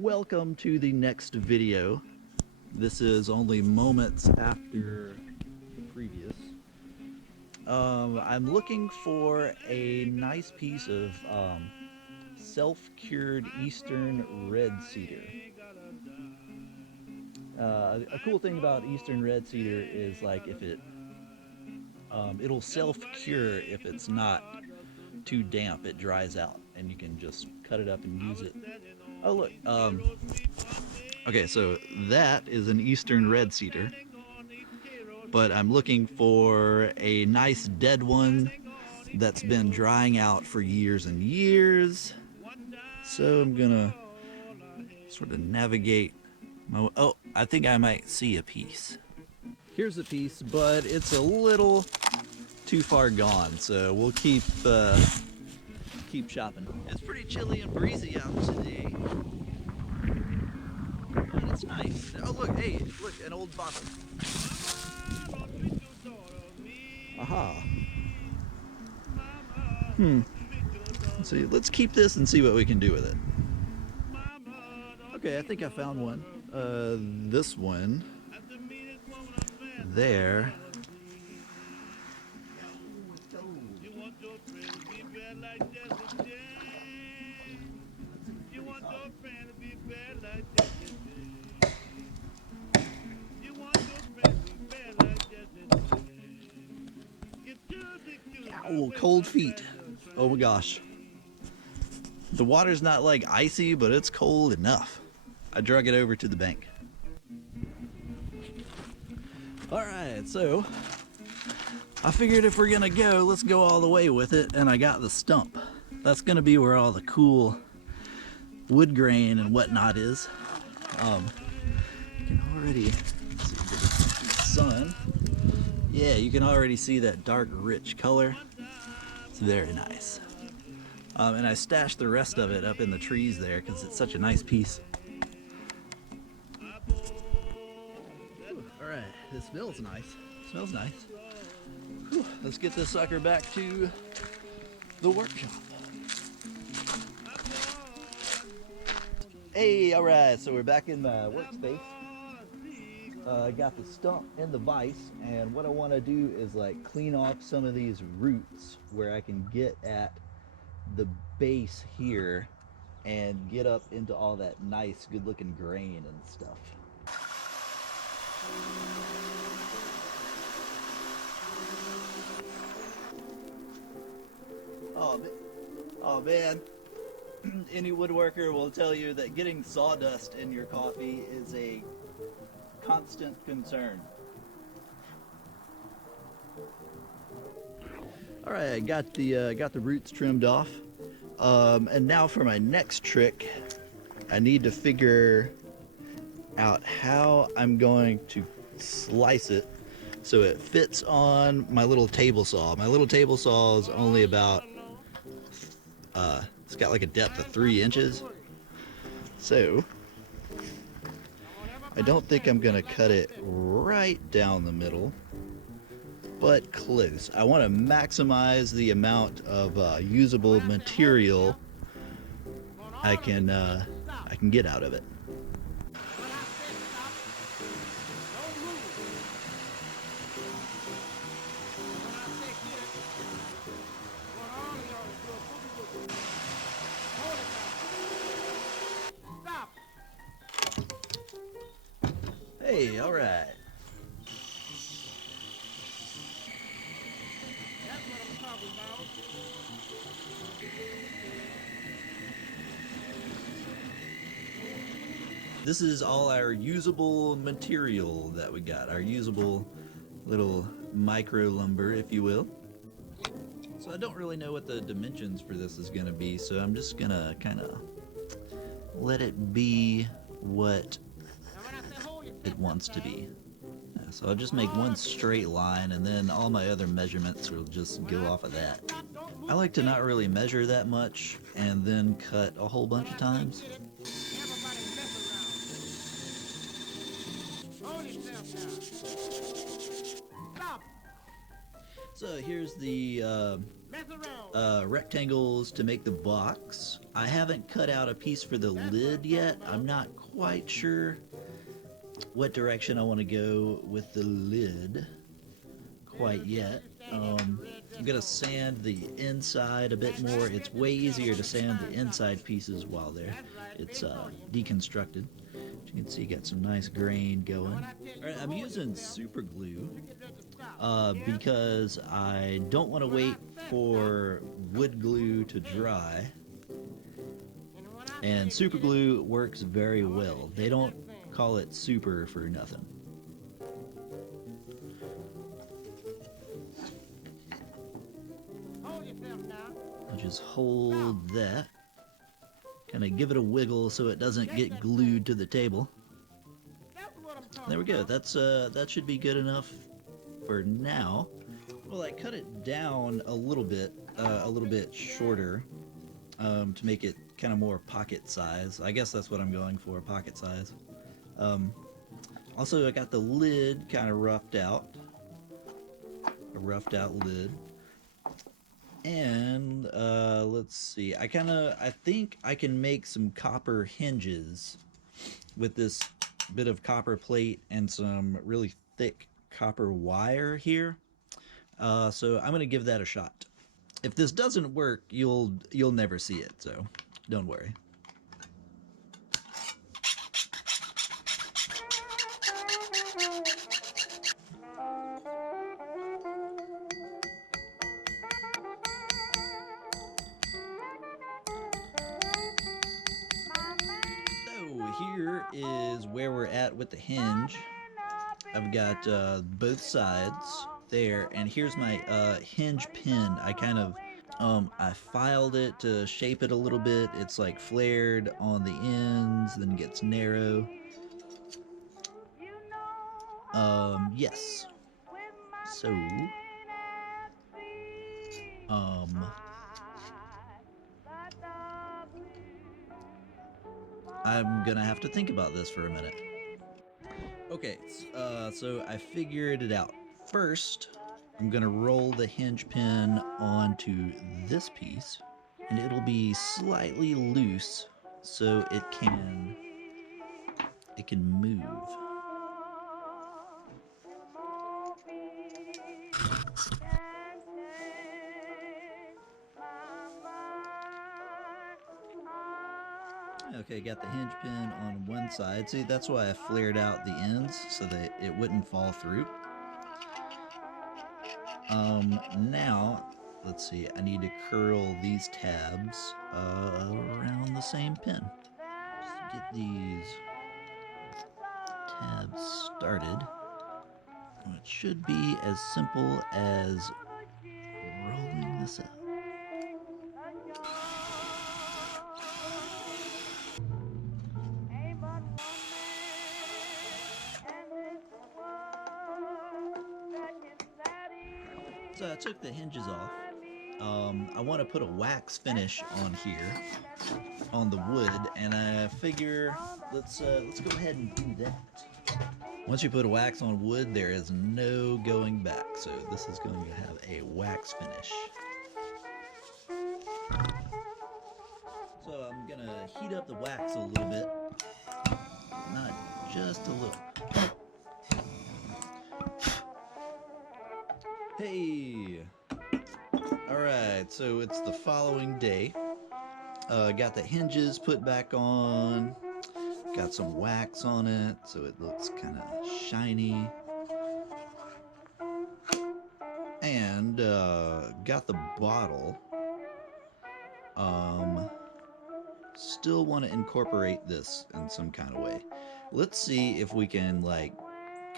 Welcome to the next video. This is only moments after the previous. I'm looking for a nice piece of self-cured Eastern red cedar. A cool thing about Eastern red cedar is like if it'll self-cure if it's not too damp. It dries out and you can just cut it up and use it. Oh look, okay, so that is an Eastern red cedar, but I'm looking for a nice dead one that's been drying out for years and years. So I'm gonna sort of navigate my, oh, I think I might see a piece. Here's a piece, but it's a little too far gone, so we'll keep shopping. It's pretty chilly and breezy out today. But it's nice. Oh look, hey, look, an old bottle. Aha. Let's see, let's keep this and see what we can do with it. Okay, I think I found one. This one. There. Ow, cold feet. Oh my gosh. The water's not like icy, but it's cold enough. I drug it over to the bank. Alright, so I figured if we're gonna go, let's go all the way with it, and I got the stump. That's gonna be where all the cool wood grain and whatnot is. You can already see the sun. Yeah, you can already see that dark, rich color. It's very nice. And I stashed the rest of it up in the trees there because it's such a nice piece. Alright, it smells nice. It smells nice. Whew, let's get this sucker back to the workshop. Hey, alright, so we're back in my workspace. I got the stump and the vise, and what I want to do is like clean off some of these roots where I can get at the base here and get up into all that nice good looking grain and stuff. Oh man, any woodworker will tell you that getting sawdust in your coffee is a constant concern. All right, I got the roots trimmed off, and now for my next trick, I need to figure out how I'm going to slice it so it fits on my little table saw. My little table saw is only about it's got like a depth of 3 inches, so I don't think I'm gonna cut it right down the middle, but close. I want to maximize the amount of usable material I can get out of it. Hey, all right. This is all our usable material that we got, our usable little micro lumber, if you will. So I don't really know what the dimensions for this is going to be, so I'm just going to kind of let it be what it wants to be. Yeah, so I'll just make one straight line, and then all my other measurements will just go off of that. I like to not really measure that much and then cut a whole bunch of times. So here's the rectangles to make the box. I haven't cut out a piece for the lid yet. I'm not quite sure what direction I want to go with the lid quite yet. I'm gonna sand the inside a bit more. It's way easier to sand the inside pieces while it's deconstructed. As you can see, got some nice grain going. All right, I'm using super glue because I don't want to wait for wood glue to dry. And super glue works very well. They don't call it super for nothing. I'll just hold that. Kind of give it a wiggle so it doesn't get glued to the table. There we go. That should be good enough for now. Well, I cut it down a little bit shorter to make it kind of more pocket size. I guess that's what I'm going for, pocket size. Also, I got the lid kind of roughed out. A roughed out lid. And let's see. I think I can make some copper hinges with this bit of copper plate and some really thick copper wire here. So I'm gonna give that a shot. If this doesn't work, you'll never see it, so don't worry. So here is where we're at with the hinge. I've got both sides there, and here's my hinge pin. I filed it to shape it a little bit. It's like flared on the ends, then gets narrow. Yes. So, I'm gonna have to think about this for a minute. Okay, so I figured it out. First, I'm gonna roll the hinge pin onto this piece, and it'll be slightly loose so it can move. Okay, got the hinge pin on one side. See, that's why I flared out the ends so that it wouldn't fall through. Now, let's see, I need to curl these tabs around the same pin. Just get these tabs started. It should be as simple as rolling this up. So I took the hinges off. I want to put a wax finish on here, on the wood, and I figure let's go ahead and do that. Once you put a wax on wood, there is no going back. So this is going to have a wax finish. So I'm gonna heat up the wax a little bit, not just a little. Hey! Alright, so it's the following day. Got the hinges put back on. Got some wax on it, so it looks kind of shiny. And got the bottle. Still want to incorporate this in some kind of way. Let's see if we can, like,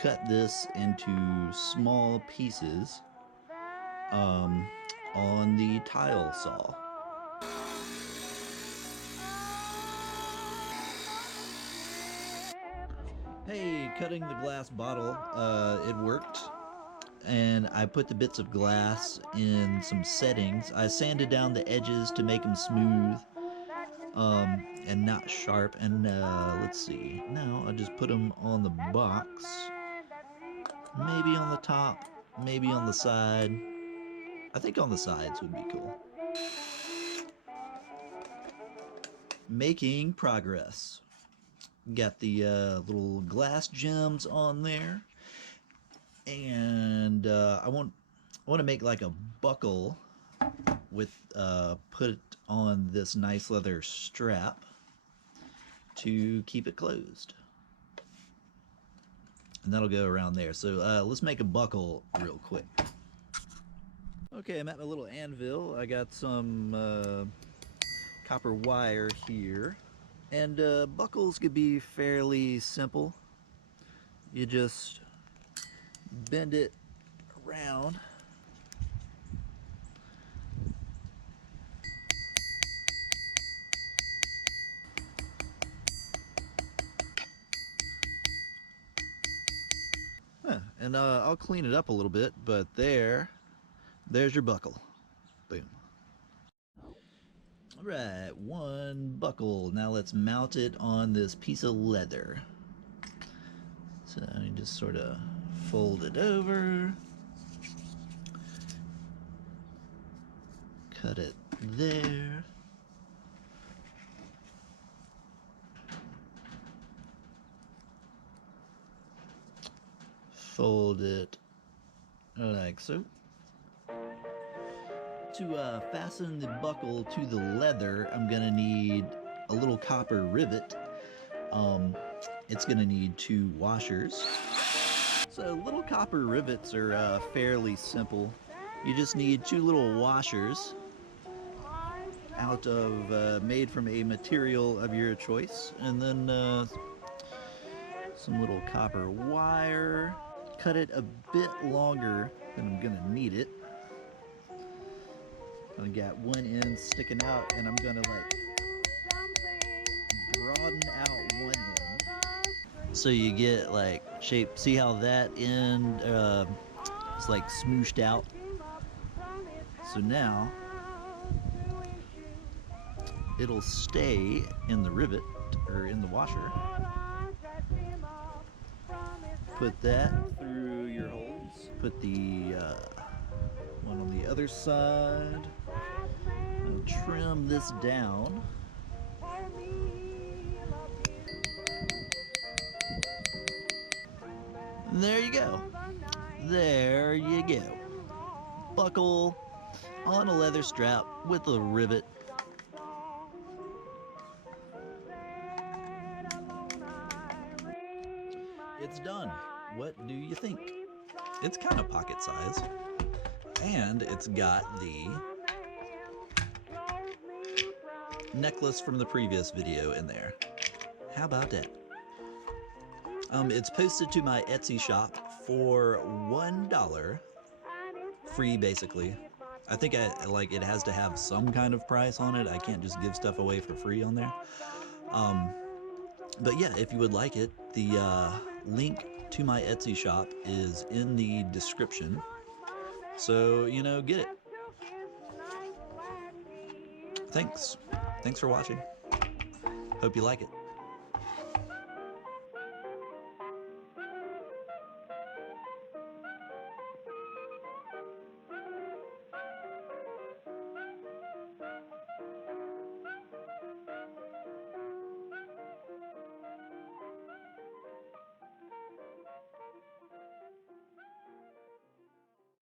cut this into small pieces on the tile saw. Hey, cutting the glass bottle, it worked. And I put the bits of glass in some settings. I sanded down the edges to make them smooth and not sharp. And let's see, now I'll just put them on the box. Maybe on the top, maybe on the side. I I think on the sides would be cool. Making progress. Got the little glass gems on there, and I want to make like a buckle with put on this nice leather strap to keep it closed, and that'll go around there. So let's make a buckle real quick. Okay, I'm at my little anvil. I got some copper wire here, and buckles could be fairly simple. You just bend it around. And I'll clean it up a little bit, but there's your buckle. Boom. All right, one buckle. Now let's mount it on this piece of leather. So you just sort of fold it over, cut it there. Fold it like so. To fasten the buckle to the leather, I'm gonna need a little copper rivet. It's gonna need 2 washers. So little copper rivets are fairly simple. You just need 2 little washers out of made from a material of your choice, and then some little copper wire. Cut it a bit longer than I'm gonna need it. I got one end sticking out, and I'm gonna like broaden out one end so you get like shape. See how that end is like smooshed out? So now it'll stay in the rivet or in the washer. Put that through your holes. Put the one on the other side. I'll trim this down. And there you go. There you go. Buckle on a leather strap with a rivet. It's done. What do you think? It's kind of pocket size, and it's got the necklace from the previous video in there. How about that? It's posted to my Etsy shop for $1, free basically. I think it has to have some kind of price on it. I can't just give stuff away for free on there. But yeah, if you would like it, the link to my Etsy shop is in the description. So, you know, get it. Thanks for watching. Hope you like it.